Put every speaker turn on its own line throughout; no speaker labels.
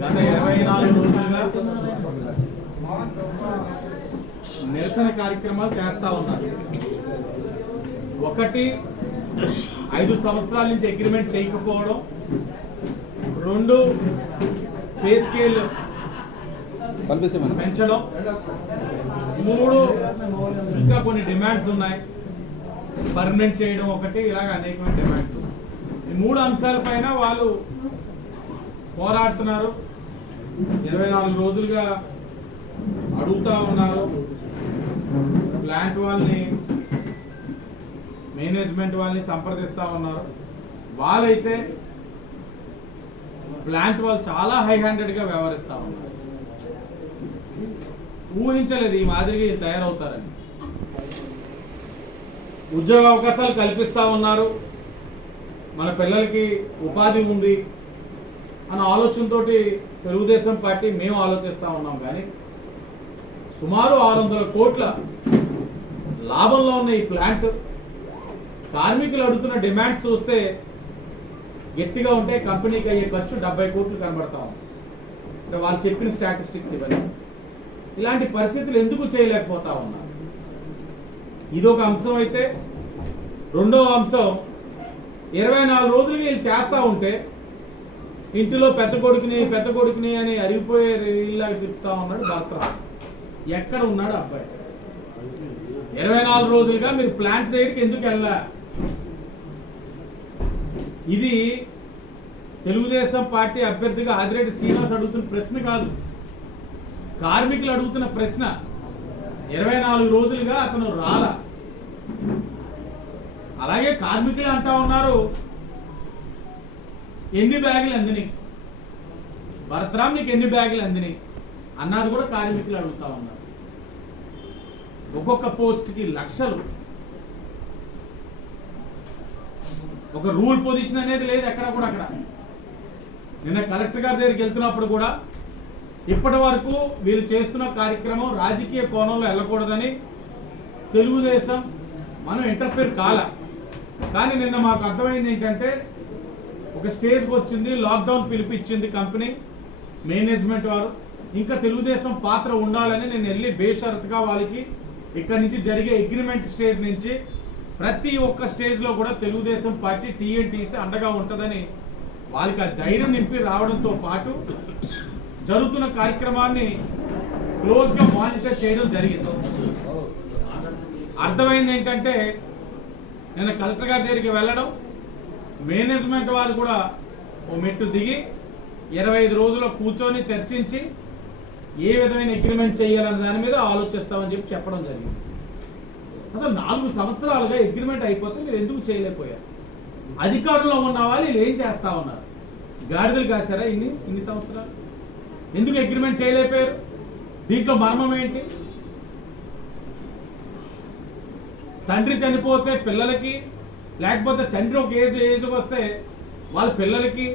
గత ఇరవై నాలుగు రోజులుగా నిరసన కార్యక్రమాలు చేస్తా ఉన్నారు. ఒకటి ఐదు సంవత్సరాల నుంచి అగ్రిమెంట్ చేయకపోవడం. రెండు పే స్కేల్ పెంచడం. మూడు ఇంకా కొన్ని డిమాండ్స్ ఉన్నాయి. పర్మనెంట్ చేయడం ఒకటి ఇలాగ అనేకమైన డిమాండ్స్. ఈ మూడు అంశాలపైన వాళ్ళు పోరాడుతున్నారు. ఇరవై నాలుగు రోజులుగా అడుగుతా ఉన్నారు. ప్లాంట్ వాళ్ళని మేనేజ్మెంట్ వాళ్ళని సంప్రదిస్తూ ఉన్నారు. వాళ్ళైతే ప్లాంట్ వాళ్ళు చాలా హై హ్యాండెడ్గా వ్యవహరిస్తూ ఉన్నారు. ఊహించలేదు ఈ మాదిరిగా వీళ్ళు తయారవుతారని. ఉద్యోగ అవకాశాలు కల్పిస్తూ ఉన్నారు. మన పిల్లలకి ఉపాధి ఉంది. అన్న ఆలోచనతో తెలుగుదేశం పార్టీ మేము ఆలోచిస్తా ఉన్నాం కానీ సుమారు ఆరు వందల కోట్ల లాభంలో ఉన్న ఈ ప్లాంట్ కార్మికులు అడుగుతున్న డిమాండ్స్ చూస్తే గట్టిగా ఉంటే కంపెనీకి అయ్యే ఖర్చు డెబ్బై కోట్లు కనబడతా ఉంది. అంటే వాళ్ళు చెప్పిన స్టాటిస్టిక్స్ ఇవన్నీ. ఇలాంటి పరిస్థితులు ఎందుకు చేయలేకపోతా ఉన్నారు? ఇదొక అంశం అయితే. రెండవ అంశం ఇరవై నాలుగు రోజులు వీళ్ళు చేస్తూ ఉంటే ఇంటిలో పెద్ద కొడుకుని పెద్ద కొడుకుని అని అరిగిపోయే ఇల్లాగా తిప్పుతా ఉన్నాడు భర్త ఎక్కడ ఉన్నాడు అబ్బాయి? ఇరవై నాలుగు రోజులుగా మీరు ప్లాంట్ దగ్గరికి ఎందుకు వెళ్ళా? ఇది తెలుగుదేశం పార్టీ అభ్యర్థిగా ఆదిరెడ్డి శ్రీనివాస్ అడుగుతున్న ప్రశ్న కాదు. కార్మికులు అడుగుతున్న ప్రశ్న. ఇరవై నాలుగు రోజులుగా అతను రాల. అలాగే కార్మికులు అంటా ఉన్నారు. ఎన్ని బ్యాగులు అందినాయి? భరతరామ్ నీకు ఎన్ని బ్యాగులు అందినాయి? అన్నది కూడా కార్మికులు అడుగుతా ఉన్నారు. ఒక్కొక్క పోస్ట్కి లక్షలు. ఒక రూల్ పొజిషన్ అనేది లేదు ఎక్కడ కూడా అక్కడ. నిన్న కలెక్టర్ గారి దగ్గరికి వెళ్తున్నప్పుడు కూడా ఇప్పటి వరకు వీళ్ళు చేస్తున్న కార్యక్రమం రాజకీయ కోణంలో వెళ్ళకూడదని తెలుగుదేశం మనం ఇంటర్ఫేర్ కాల. కానీ నిన్న మాకు అర్థమైంది ఏంటంటే ఒక స్టేజ్కి వచ్చింది లాక్డౌన్ పిలిపించింది కంపెనీ మేనేజ్మెంట్ వారు. ఇంకా తెలుగుదేశం పాత్ర ఉండాలని నేను వెళ్ళి బేషరత్గా వాళ్ళకి ఇక్కడ నుంచి జరిగే అగ్రిమెంట్ స్టేజ్ నుంచి ప్రతి ఒక్క స్టేజ్లో కూడా తెలుగుదేశం పార్టీ టీఎన్టీసీ అండగా ఉంటుందని వాళ్ళకి ఆ ధైర్యం నింపి రావడంతో పాటు జరుగుతున్న కార్యక్రమాన్ని క్లోజ్గా మానిటర్ చేయడం జరిగింది. అర్థమైంది ఏంటంటే నేను కలెక్టర్ గారి దగ్గరికి వెళ్ళడం మేనేజ్మెంట్ వారు కూడా ఓ మెట్టు దిగి ఇరవై ఐదు రోజుల్లో కూర్చొని చర్చించి ఏ విధమైన అగ్రిమెంట్ చేయాలనే దాని మీద ఆలోచిస్తామని చెప్పి చెప్పడం జరిగింది. అసలు నాలుగు సంవత్సరాలుగా అగ్రిమెంట్ అయిపోతే మీరు ఎందుకు చేయలేకపోయారు? అధికారంలో ఉన్న వాళ్ళు వీళ్ళు ఏం చేస్తా ఉన్నారు? గాడిదలు కాశారా ఇన్ని? ఇన్ని సంవత్సరాలు? ఎందుకు అగ్రిమెంట్ చేయలేకపోయారు? దీంట్లో మర్మం ఏంటి? తండ్రి చనిపోతే పిల్లలకి లేకపోతే తండ్రి ఒక ఏజ్ ఏజ్ వస్తే వాళ్ళ పిల్లలకి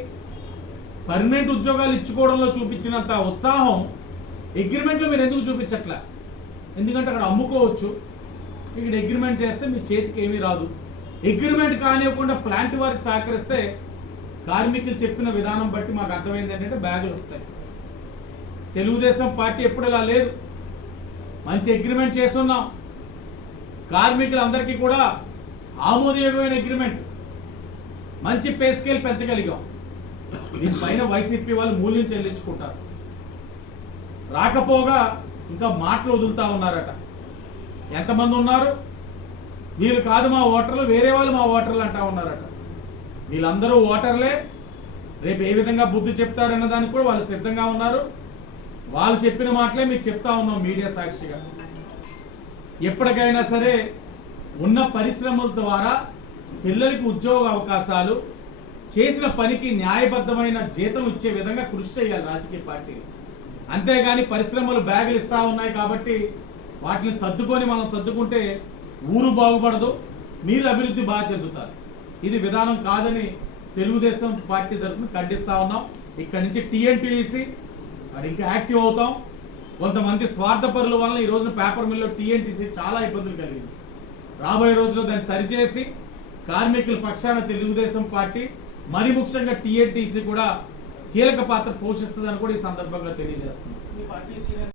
పర్మనెంట్ ఉద్యోగాలు ఇచ్చుకోవడంలో చూపించినంత ఉత్సాహం అగ్రిమెంట్లో మీరు ఎందుకు చూపించట్లే? ఎందుకంటే అక్కడ అమ్ముకోవచ్చు. ఇక్కడ అగ్రిమెంట్ చేస్తే మీ చేతికి ఏమీ రాదు. అగ్రిమెంట్ కానివ్వకుండా ప్లాంట్ వారికి సహకరిస్తే కార్మికులు చెప్పిన విధానం బట్టి మాకు అర్థమైంది ఏంటంటే బ్యాగులు వస్తాయి. తెలుగుదేశం పార్టీ ఎప్పుడు ఇలా లేదు. మంచి అగ్రిమెంట్ చేస్తున్నాం. కార్మికులందరికీ కూడా ఆమోదయోగమైన అగ్రిమెంట్ మంచి పే స్కేల్ పెంచగలిగాం. దీనిపైన వైసీపీ వాళ్ళు మూల్యం చెల్లించుకుంటారు. రాకపోగా ఇంకా మాటలు వదులుతా ఉన్నారట. ఎంతమంది ఉన్నారు? వీళ్ళు కాదు మా ఓటర్లు వేరే వాళ్ళు మా ఓటర్లు అంటా ఉన్నారట. వీళ్ళందరూ ఓటర్లే. రేపు ఏ విధంగా బుద్ధి చెప్తారన్న దానికి కూడా వాళ్ళు సిద్ధంగా ఉన్నారు. వాళ్ళు చెప్పిన మాటలే మీకు చెప్తా ఉన్నాం మీడియా సాక్షిగా. ఎప్పటికైనా సరే ఉన్న పరిశ్రమల ద్వారా పిల్లలకు ఉద్యోగ అవకాశాలు చేసిన పనికి న్యాయబద్ధమైన జీతం ఇచ్చే విధంగా కృషి చేయాలి రాజకీయ పార్టీలు అంతేగాని పరిశ్రమలు బ్యాగులు ఇస్తూ ఉన్నాయి కాబట్టి వాటిని సర్దుకొని మనం సర్దుకుంటే ఊరు బాగుపడదు మీరు అభివృద్ధి బాగా చెందుతారు. ఇది విధానం కాదని తెలుగుదేశం పార్టీ తరఫున ఖండిస్తూ ఉన్నాం. ఇక్కడి నుంచి టీఎన్టీసీ మరి ఇంకా యాక్టివ్ అవుతాం. కొంతమంది స్వార్థపరుల వల్ల ఈ రోజున పేపర్ మిల్లో టీఎన్టీసీ చాలా ఇబ్బందులు కలిగింది. రాబోయే రోజుల్లో దాన్ని సరిచేసి కార్మికుల పక్షాన తెలుగుదేశం పార్టీ మరి ముఖ్యంగా టీఎన్టీసీ కూడా కీలక పాత్ర పోషిస్తుందని కూడా ఈ సందర్భంగా
తెలియజేస్తుంది